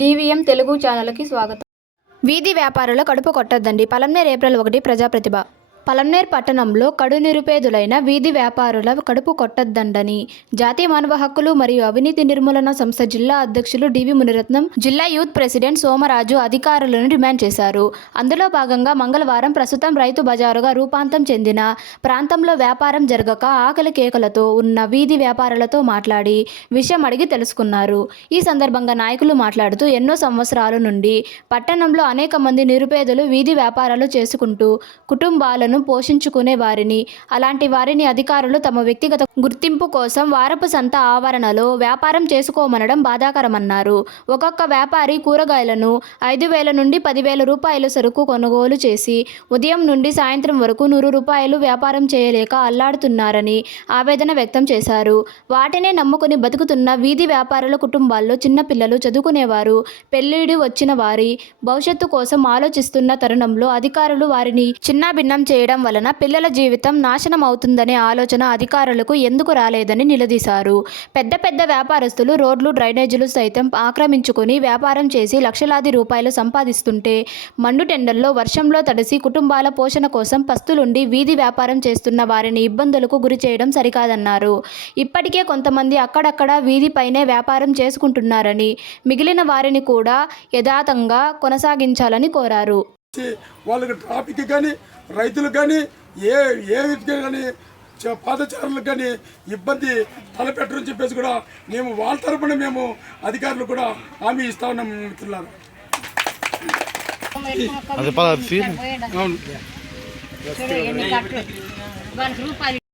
DVM Telugu ఛానల్కి స్వాగతం. వీధి వ్యాపారుల కడుపు కొట్టద్దండి. పలంనేర్ ఏప్రిల్ ఒకటి ప్రజాప్రతిభ. పలంనేర్ పట్టణంలో కడు నిరుపేదులైన వీధి వ్యాపారుల కడుపు కొట్టద్దండని జాతీయ మానవ హక్కులు మరియు అవినీతి నిర్మూలన సంస్థ జిల్లా అధ్యక్షులు డివి మునిరత్నం జిల్లా యూత్ ప్రెసిడెంట్ సోమరాజు అధికారులను డిమాండ్ చేశారు. అందులో భాగంగా మంగళవారం ప్రస్తుతం రైతు బజారుగా రూపాంతం చెందిన ప్రాంతంలో వ్యాపారం జరగక ఆకలి కేకలతో ఉన్న వీధి వ్యాపారులతో మాట్లాడి విషయం అడిగి తెలుసుకున్నారు. ఈ సందర్భంగా నాయకులు మాట్లాడుతూ ఎన్నో సంవత్సరాల నుండి పట్టణంలో అనేక మంది నిరుపేదలు వీధి వ్యాపారాలు చేసుకుంటూ కుటుంబాలను పోషించుకునే వారిని. అలాంటి వారిని అధికారులు తమ వ్యక్తిగత గుర్తింపు కోసం వారపు సంత ఆవరణలో వ్యాపారం చేసుకోమనడం బాధాకరమన్నారు. ఒక్కొక్క వ్యాపారి కూరగాయలను ఐదు వేల నుండి పదివేల రూపాయల సరుకు కొనుగోలు చేసి ఉదయం నుండి సాయంత్రం వరకు నూరు రూపాయలు వ్యాపారం చేయలేక అల్లాడుతున్నారని ఆవేదన వ్యక్తం చేశారు. వాటినే నమ్ముకుని బతుకుతున్న వీధి వ్యాపారుల కుటుంబాల్లో చిన్నపిల్లలు చదువుకునేవారు. పెళ్ళిడి వచ్చిన వారి భవిష్యత్తు కోసం ఆలోచిస్తున్న తరుణంలో అధికారులు వారిని చిన్నాభిన్నం చేయడం వలన పిల్లల జీవితం నాశనం అవుతుందనే ఆలోచన అధికారులకు ఎందుకు రాలేదని నిలదీశారు. పెద్ద పెద్ద వ్యాపారస్తులు రోడ్లు డ్రైనేజీలు సైతం ఆక్రమించుకొని వ్యాపారం చేసి లక్షలాది రూపాయలు సంపాదిస్తుంటే మండు వర్షంలో తడిసి కుటుంబాల పోషణ కోసం పస్తులుండి వీధి వ్యాపారం చేస్తున్న వారిని ఇబ్బందులకు గురి చేయడం సరికాదన్నారు. ఇప్పటికే కొంతమంది అక్కడక్కడ వీధిపైనే వ్యాపారం చేసుకుంటున్నారని మిగిలిన వారిని కూడా యథాతంగా కొనసాగించాలని కోరారు. వచ్చి వాళ్ళకి ట్రాఫిక్ కానీ రైతులకు కానీ ఏ ఏ విధంగా కానీ చ- పాదచారులకు కానీ ఇబ్బంది తలపెట్టరని చెప్పేసి కూడా మేము వాళ్ళ తరపున మేము అధికారులు కూడా హామీ ఇస్తా ఉన్నాం మిత్రులారు. అవును.